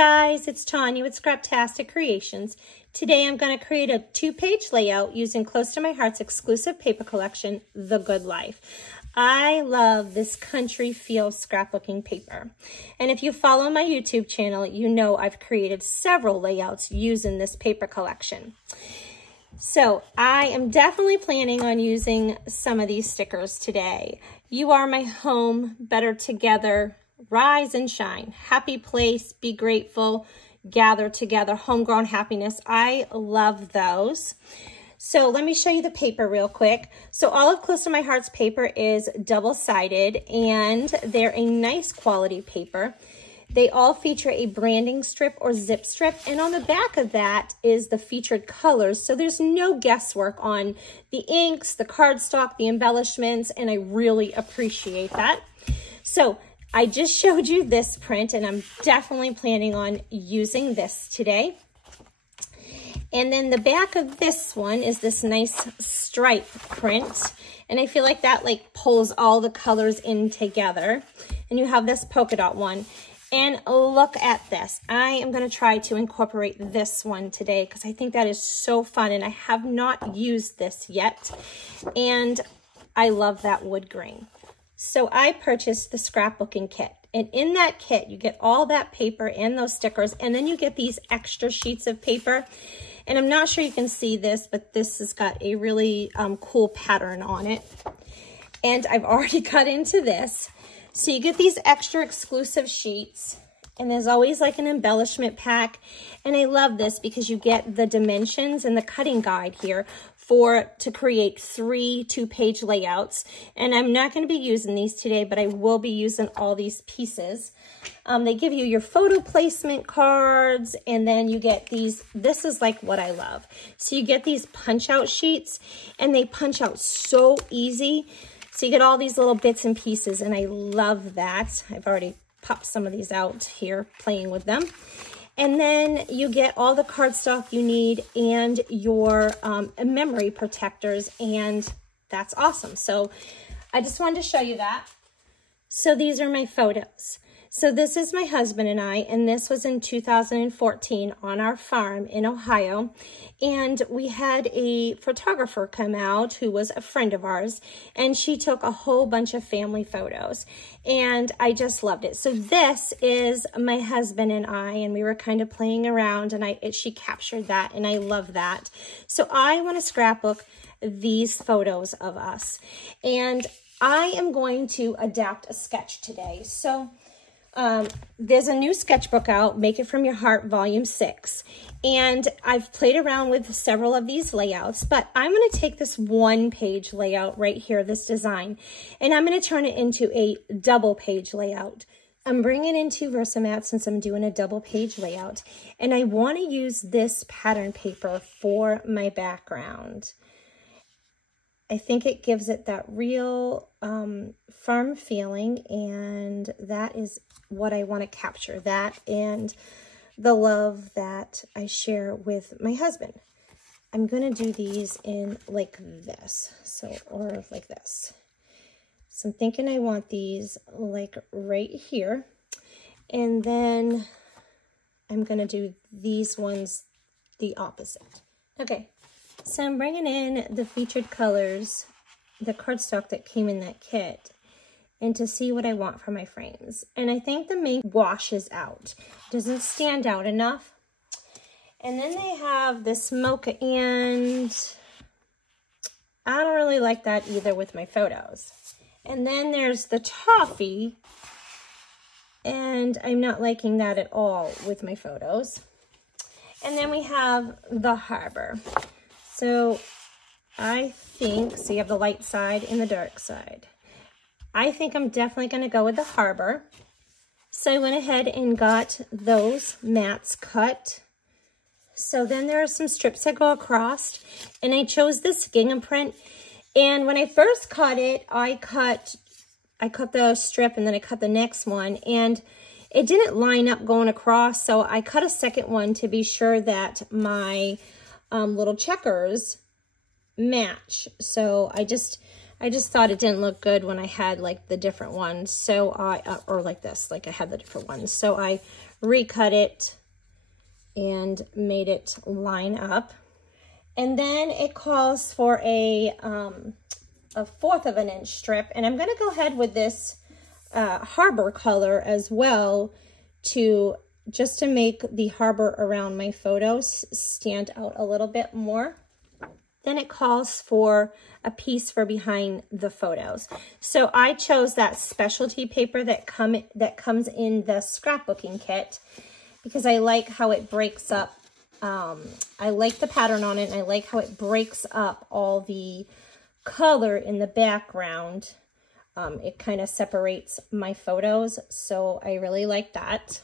guys, it's Tanya with Scraptastic Creations. Today I'm going to create a 2-page layout using Close to My Heart's exclusive paper collection, The Good Life. I love this country feel scrapbooking paper. And if you follow my YouTube channel, you know I've created several layouts using this paper collection. So I am definitely planning on using some of these stickers today. You are my home, better together, rise and shine, happy place, be grateful, gather together, homegrown happiness. I love those. So let me show you the paper real quick. So all of Close to My Heart's paper is double-sided and they're a nice quality paper. They all feature a branding strip or zip strip, and on the back of that is the featured colors, so there's no guesswork on the inks, the cardstock, the embellishments, and I really appreciate that. So I just showed you this print, and I'm definitely planning on using this today. And then the back of this one is this nice stripe print, and I feel like that pulls all the colors in together. And you have this polka dot one. And look at this. I am going to try to incorporate this one today because I think that is so fun, and I have not used this yet. And I love that wood grain. So I purchased the scrapbooking kit. And in that kit, you get all that paper and those stickers, and then you get these extra sheets of paper. And I'm not sure you can see this, but this has got a really cool pattern on it. And I've already cut into this. So you get these extra exclusive sheets, and there's always like an embellishment pack. And I love this because you get the dimensions and the cutting guide here to create 3 2-page layouts. And I'm not going to be using these today, but I will be using all these pieces. They give you your photo placement cards, and then you get these. This is like what I love. So you get these punch out sheets, and they punch out so easy. So you get all these little bits and pieces, and I love that. I've already popped some of these out here playing with them. And then you get all the cardstock you need and your memory protectors, and that's awesome. So I just wanted to show you that. So these are my photos. So this is my husband and I, and this was in 2014 on our farm in Ohio. And we had a photographer come out who was a friend of ours, and she took a whole bunch of family photos, and I just loved it. So this is my husband and I, and we were kind of playing around, and she captured that, and I love that. So I want to scrapbook these photos of us, and I am going to adapt a sketch today. So there's a new sketchbook out, Make It From Your Heart, Volume 6. And I've played around with several of these layouts, but I'm going to take this 1-page layout right here, this design, and I'm going to turn it into a double-page layout. I'm bringing in 2 Versamat since I'm doing a double-page layout, and I want to use this pattern paper for my background. I think it gives it that real firm feeling, and that is what I want to capture, that and the love that I share with my husband. I'm going to do these in like this, or like this. So I'm thinking I want these like right here, and then I'm going to do these ones the opposite. Okay. So I'm bringing in the featured colors, the cardstock that came in that kit, and to see what I want for my frames. And I think the main washes out. Doesn't stand out enough. And then they have this Mocha, and I don't really like that either with my photos. And then there's the Toffee, and I'm not liking that at all with my photos. And then we have the Harbor. So I think, so you have the light side and the dark side. I think I'm definitely going to go with the Harbor. So I went ahead and got those mats cut. So then there are some strips that go across, and I chose this gingham print. And when I first cut it, I cut the strip, and then I cut the next one, and it didn't line up going across. So I cut a second one to be sure that my little checkers match. So I just thought it didn't look good when I had like the different ones. So or like this, like I had the different ones. So I recut it and made it line up. And then it calls for a 1/4 of an inch strip. And I'm gonna go ahead with this harbor color as well just to make the harbor around my photos stand out a little bit more. Then it calls for a piece for behind the photos. So I chose that specialty paper that comes in the scrapbooking kit because I like how it breaks up. I like the pattern on it, and I like how it breaks up all the color in the background. It kind of separates my photos, so I really like that.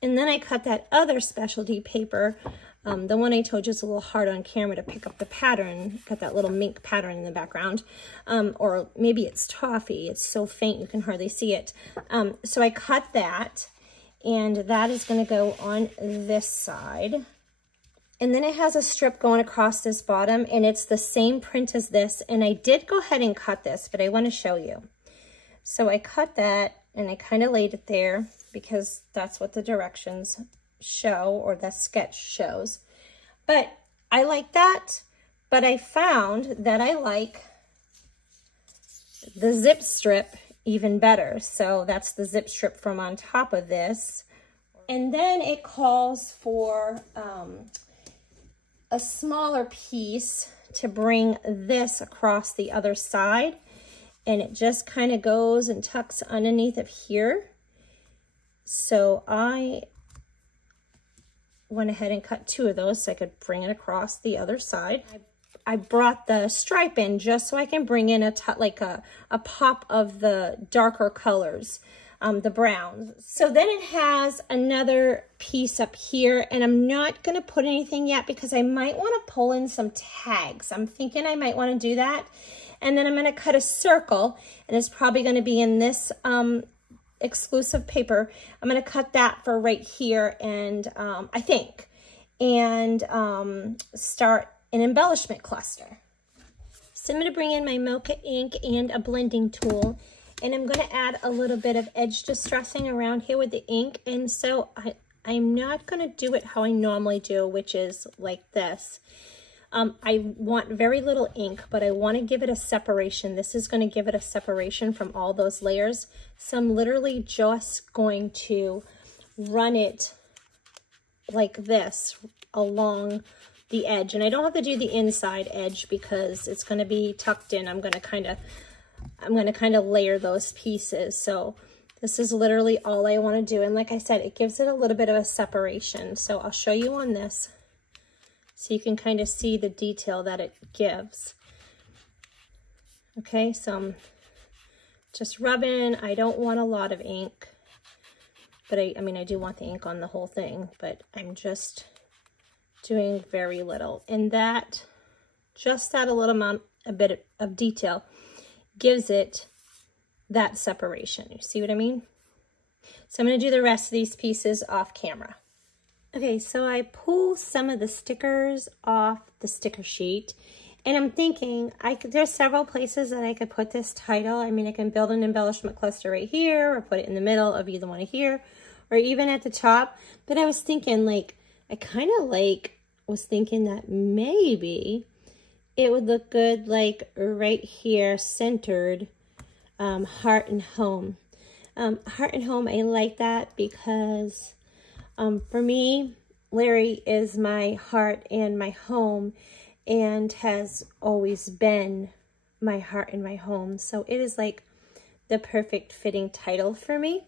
And then I cut that other specialty paper. The one I told you is a little hard on camera to pick up the pattern. Got that little mink pattern in the background. Or maybe it's toffee. It's so faint you can hardly see it. So I cut that, and that is going to go on this side. And then it has a strip going across this bottom, and it's the same print as this. And I did go ahead and cut this, but I want to show you. So I cut that, and I kind of laid it there because that's what the directions show, or the sketch shows. But I like that, but I found that I like the zip strip even better. So that's the zip strip from on top of this. And then it calls for a smaller piece to bring this across the other side. And it just kind of goes and tucks underneath of here. So I went ahead and cut 2 of those so I could bring it across the other side. I brought the stripe in just so I can bring in a pop of the darker colors, the browns. So then it has another piece up here, and I'm not going to put anything yet because I might want to pull in some tags. I'm thinking I might want to do that. And then I'm going to cut a circle, and it's probably going to be in this exclusive paper. I'm going to cut that for right here, and I think, and start an embellishment cluster. So I'm going to bring in my Mocha ink and a blending tool, and I'm going to add a little bit of edge distressing around here with the ink. And so I'm not going to do it how I normally do, which is like this. I want very little ink, but I want to give it a separation. This is going to give it a separation from all those layers. So I'm literally just going to run it like this along the edge. And I don't have to do the inside edge because it's going to be tucked in. I'm going to kind of layer those pieces. So this is literally all I want to do. And like I said, it gives it a little bit of a separation. So I'll show you on this, so you can kind of see the detail that it gives. Okay, so I'm just rubbing. I don't want a lot of ink, but I mean, I do want the ink on the whole thing, but I'm just doing very little. And that, just that a little amount, a bit of detail gives it that separation. You see what I mean? So I'm going to do the rest of these pieces off camera. Okay, so I pull some of the stickers off the sticker sheet, and I'm thinking there's several places that I could put this title. I mean, I can build an embellishment cluster right here, or put it in the middle of either one here, or even at the top. But I was thinking, like, was thinking that maybe it would look good, like, right here, centered, heart and home. Heart and home, I like that because for me, Larry is my heart and my home, and has always been my heart and my home. So it is like the perfect fitting title for me.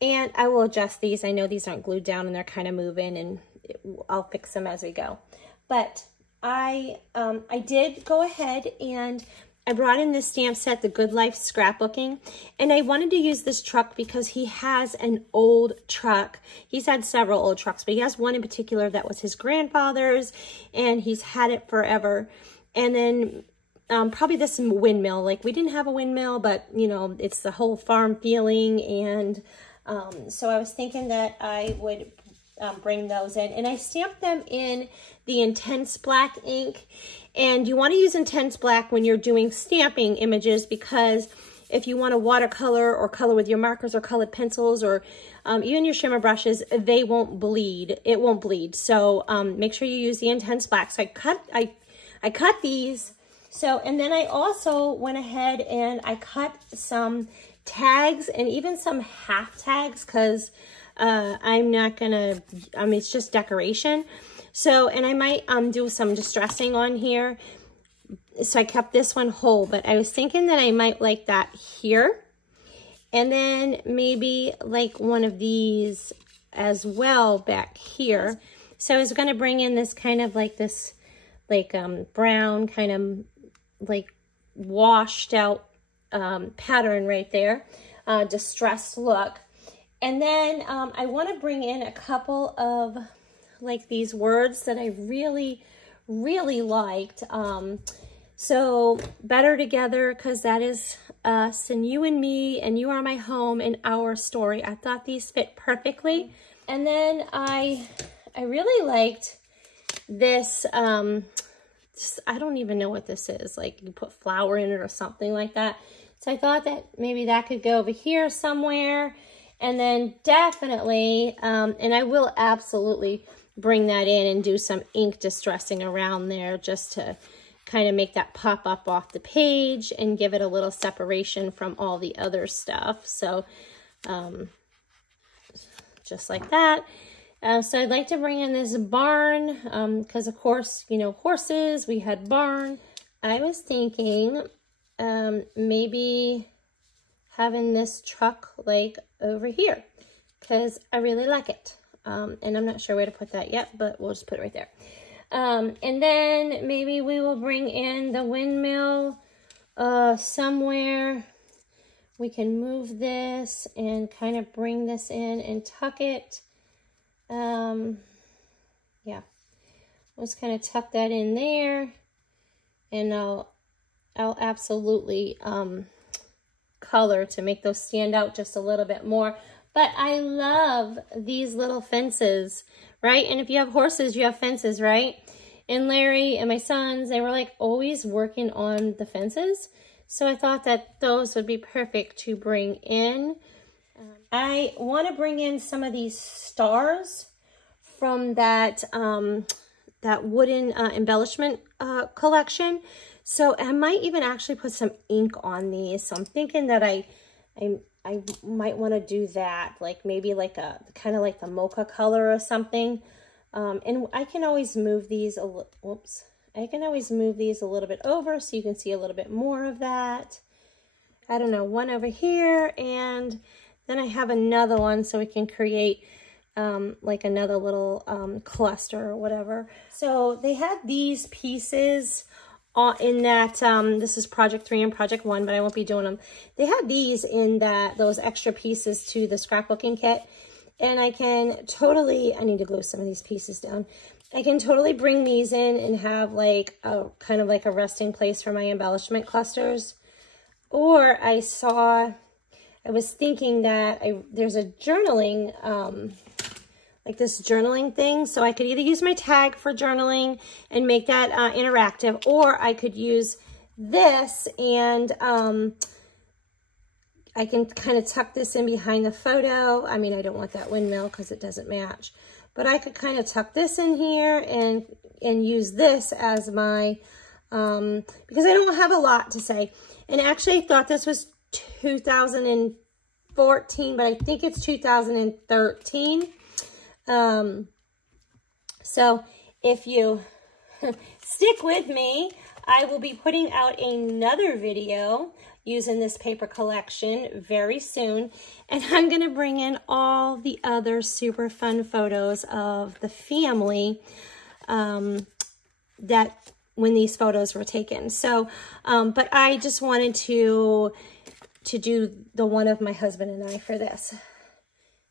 And I will adjust these. I know these aren't glued down and they're kind of moving, and I'll fix them as we go. But I did go ahead and I brought in this stamp set, the Good Life Scrapbooking, and I wanted to use this truck because he has an old truck. He's had several old trucks, but he has one in particular that was his grandfather's, and he's had it forever. And then probably this windmill, like we didn't have a windmill, but you know, it's the whole farm feeling. And so I was thinking that I would bring those in, and I stamped them in the intense black ink. And you want to use intense black when you're doing stamping images because if you want to watercolor or color with your markers or colored pencils or even your shimmer brushes, they won't bleed. It won't bleed. So make sure you use the intense black. So I cut these. So, and then I also went ahead and I cut some tags and even some half tags because I'm not gonna, it's just decoration. So, and I might do some distressing on here. So I kept this one whole, but I was thinking that I might like that here. And then maybe like one of these as well back here. So I was gonna bring in this kind of like this, like brown kind of like washed out pattern right there, distressed look. And then I want to bring in a couple of like these words that I really liked. So better together, because that is us and you and me and you are my home and our story. I thought these fit perfectly. And then I really liked this, I don't even know what this is. Like you put flour in it or something like that. So I thought that maybe that could go over here somewhere. And then definitely, and I will absolutely bring that in and do some ink distressing around there just to kind of make that pop up off the page and give it a little separation from all the other stuff. So just like that. So I'd like to bring in this barn because of course, you know, horses, we had barn. I was thinking maybe having this truck like over here because I really like it. And I'm not sure where to put that yet, but we'll just put it right there. And then maybe we will bring in the windmill somewhere. We can move this and kind of bring this in and tuck it. Yeah, let's kind of tuck that in there. And I'll absolutely color to make those stand out just a little bit more. But I love these little fences, right? And if you have horses, you have fences, right? And Larry and my sons, they were like always working on the fences. So I thought that those would be perfect to bring in. I want to bring in some of these stars from that, that wooden embellishment collection. So I might even actually put some ink on these. So I'm thinking that I might want to do that, like maybe like a kind of like the mocha color or something. And I can always move these I can always move these a little bit over so you can see a little bit more of that. I don't know, one over here, and then I have another one so we can create like another little cluster or whatever. So they had these pieces in that, this is project 3 and project 1, but I won't be doing them. They had these in those extra pieces to the scrapbooking kit. And I can totally, I need to glue some of these pieces down. I can totally bring these in and have like a kind of like a resting place for my embellishment clusters. Or I was thinking that there's a journaling, like this journaling thing. So I could either use my tag for journaling and make that interactive, or I could use this and I can kind of tuck this in behind the photo. I mean, I don't want that windmill because it doesn't match, but I could kind of tuck this in here and use this as my, because I don't have a lot to say. And actually I thought this was 2014, but I think it's 2013. So if you stick with me, I will be putting out another video using this paper collection very soon. And I'm going to bring in all the other super fun photos of the family that when these photos were taken. So, but I just wanted to do the one of my husband and I for this.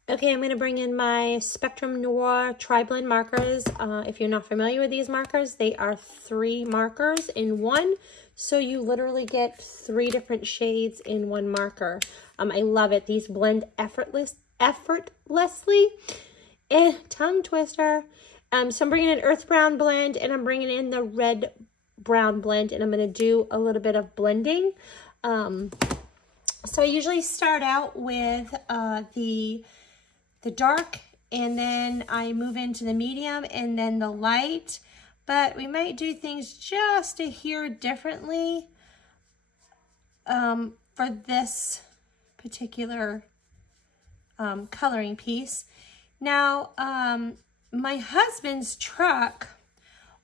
Okay, I'm going to bring in my Spectrum Noir Tri-Blend markers. If you're not familiar with these markers, they are 3 markers in one. So you literally get 3 different shades in one marker. I love it. These blend effortlessly. Tongue twister. So I'm bringing in Earth Brown blend, and I'm bringing in the Red Brown blend, and I'm going to do a little bit of blending. So I usually start out with the dark, and then I move into the medium and then the light, but we might do things just a hair differently for this particular coloring piece. Now, my husband's truck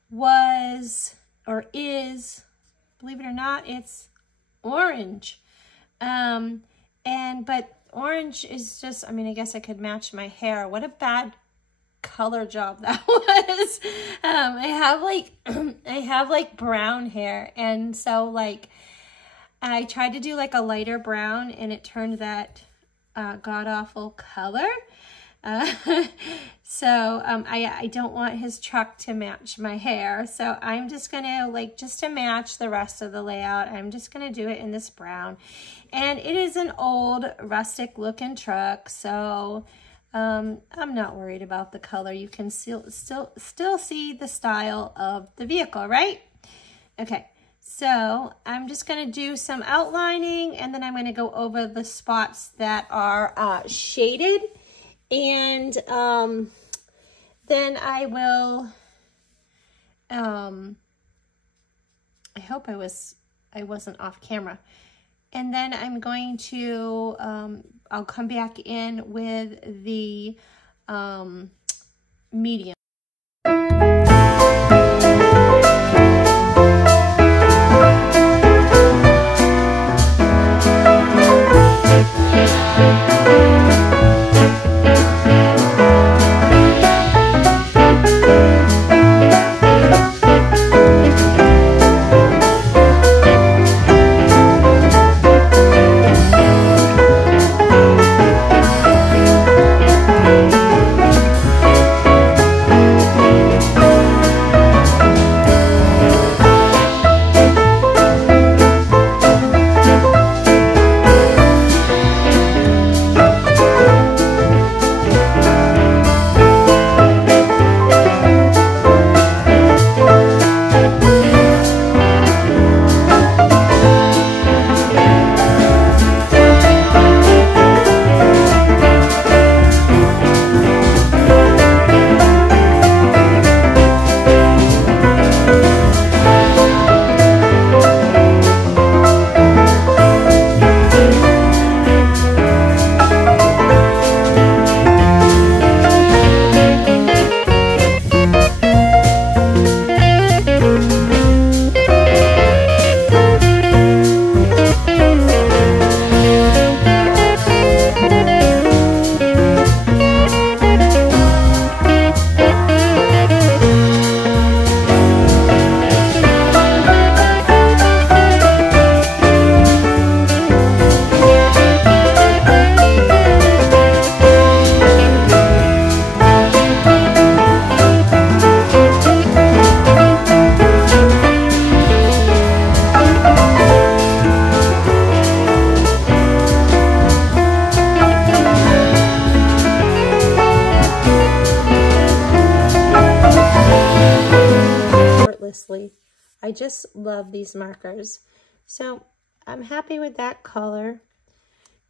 was, or is, believe it or not, it's orange. But orange is just, I mean, I guess I could match my hair. What a bad color job that was. I have like brown hair, and so like I tried to do like a lighter brown, and it turned that god-awful color. I don't want his truck to match my hair, so I'm just gonna, like, just to match the rest of the layout, I'm just gonna do it in this brown. And it is an old rustic looking truck, so I'm not worried about the color. You can still see the style of the vehicle, right? Okay, so I'm just gonna do some outlining, and then I'm gonna go over the spots that are shaded. And then I will, I hope I wasn't off camera. And then I'm going to, I'll come back in with the medium. I just love these markers. So I'm happy with that color.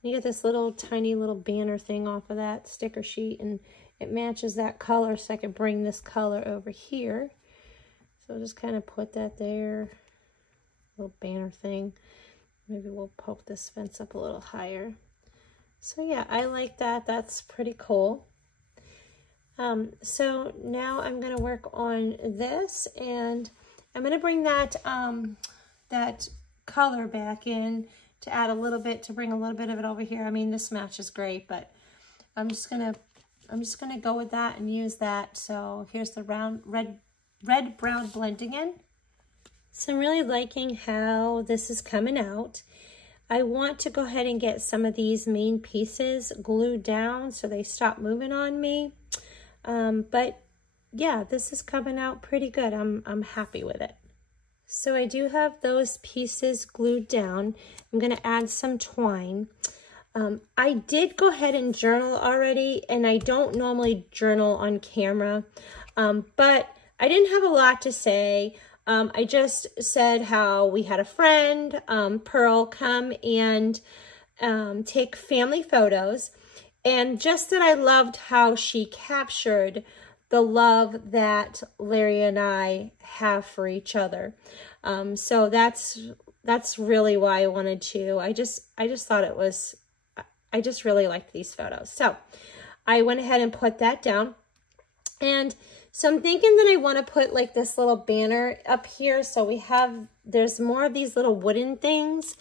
You get this little tiny little banner thing off of that sticker sheet, and it matches that color, so I can bring this color over here. So I'll just kind of put that there, little banner thing. Maybe we'll poke this fence up a little higher. So yeah, I like that. That's pretty cool. So now I'm going to work on this, and I'm going to bring that that color back in to add a little bit, to bring a little bit of it over here. I mean, this matches great, but I'm just gonna go with that and use that. So here's the round red brown blending in. So I'm really liking how this is coming out. I want to go ahead and get some of these main pieces glued down so they stop moving on me. But yeah, this is coming out pretty good. I'm happy with it. So I do have those pieces glued down. I'm going to add some twine. I did go ahead and journal already, and I don't normally journal on camera, but I didn't have a lot to say. I just said how we had a friend, Pearl, come and take family photos, and just that I loved how she captured the love that Larry and I have for each other. So that's really why I wanted to. I just thought it was, I just really liked these photos. So I went ahead and put that down. And so I'm thinking that I want to put like this little banner up here. So we have, there's more of these little wooden things.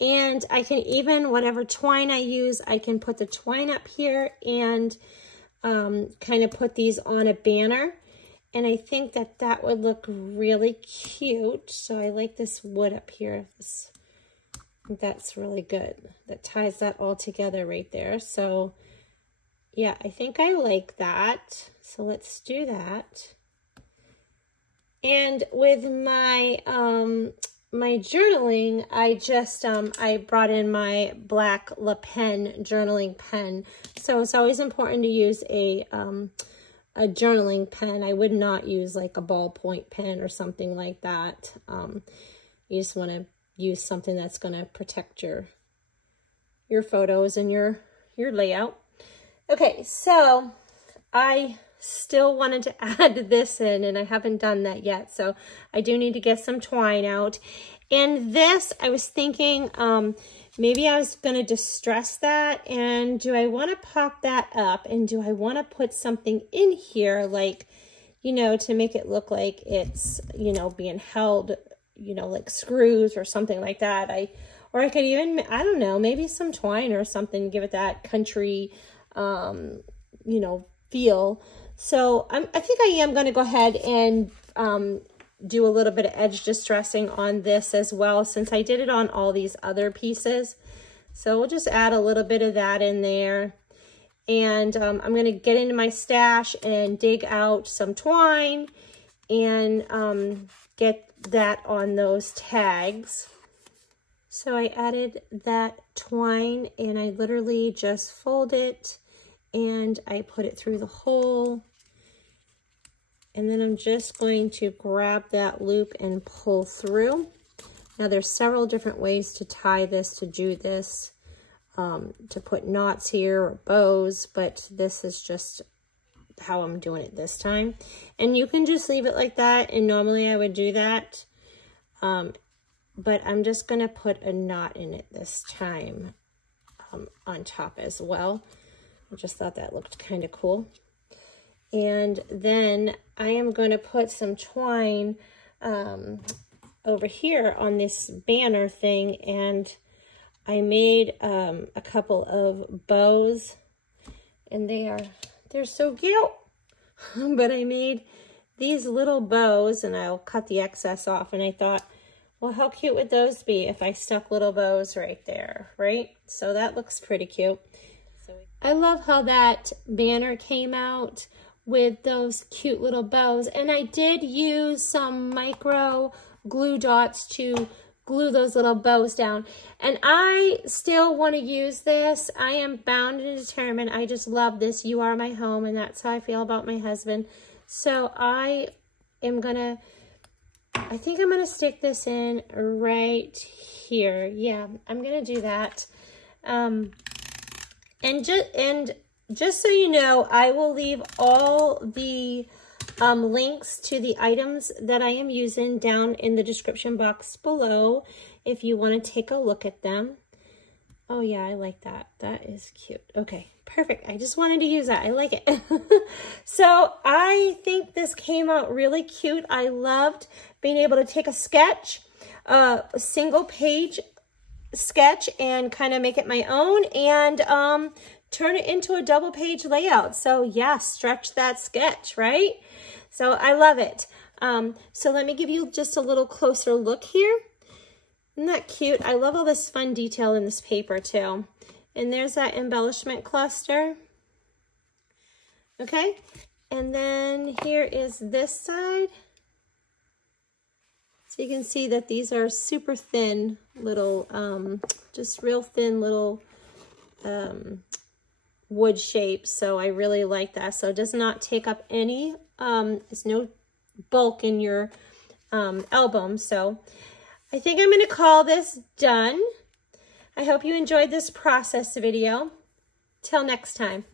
And I can even, whatever twine I use, I can put the twine up here and kind of put these on a banner. And I think that that would look really cute. So I like this wood up here. That's really good. That ties that all together right there. So yeah, I think I like that. So let's do that. And with my my journaling, I just I brought in my black Le Pen journaling pen. So it's always important to use a journaling pen. I would not use like a ballpoint pen or something like that. You just want to use something that's going to protect your photos and your layout. Okay, so I still wanted to add this in, and I haven't done that yet. So I do need to get some twine out. And this, I was thinking, maybe I was going to distress that. And do I want to pop that up? And do I want to put something in here, like, you know, to make it look like it's, you know, being held, you know, like screws or something like that. Or I could even, I don't know, maybe some twine or something, give it that country, you know, feel. So I think I am going to go ahead and do a little bit of edge distressing on this as well, since I did it on all these other pieces. So we'll just add a little bit of that in there. And I'm going to get into my stash and dig out some twine and get that on those tags. So I added that twine and I literally just fold it and I put it through the hole. And then I'm just going to grab that loop and pull through. Now there's several different ways to tie this, to do this, to put knots here or bows, but this is just how I'm doing it this time. And you can just leave it like that, and normally I would do that. But I'm just gonna put a knot in it this time on top as well. I just thought that looked kind of cool. And then I am going to put some twine over here on this banner thing, and I made a couple of bows, and they're so cute. But I made these little bows, and I'll cut the excess off, and I thought, well, how cute would those be if I stuck little bows right there, right? So that looks pretty cute. I love how that banner came out with those cute little bows. And I did use some micro glue dots to glue those little bows down. And I still want to use this. I am bound and determined. I just love this. You are my home, and that's how I feel about my husband. So I think I'm going to stick this in right here. Yeah, I'm going to do that. And just so you know, I will leave all the links to the items that I am using down in the description box below if you want to take a look at them. Oh yeah, I like that. That is cute. Okay, perfect. I just wanted to use that. I like it. So I think this came out really cute. I loved being able to take a sketch, a single page sketch, and kind of make it my own, and turn it into a double page layout. So yeah, stretch that sketch, right? So I love it. So let me give you just a little closer look here. Isn't that cute? I love all this fun detail in this paper too. And there's that embellishment cluster. Okay, and then here is this side. So you can see that these are super thin little, just real thin little wood shapes. So I really like that. So it does not take up any, it's no bulk in your album. So I think I'm going to call this done. I hope you enjoyed this process video. Till next time.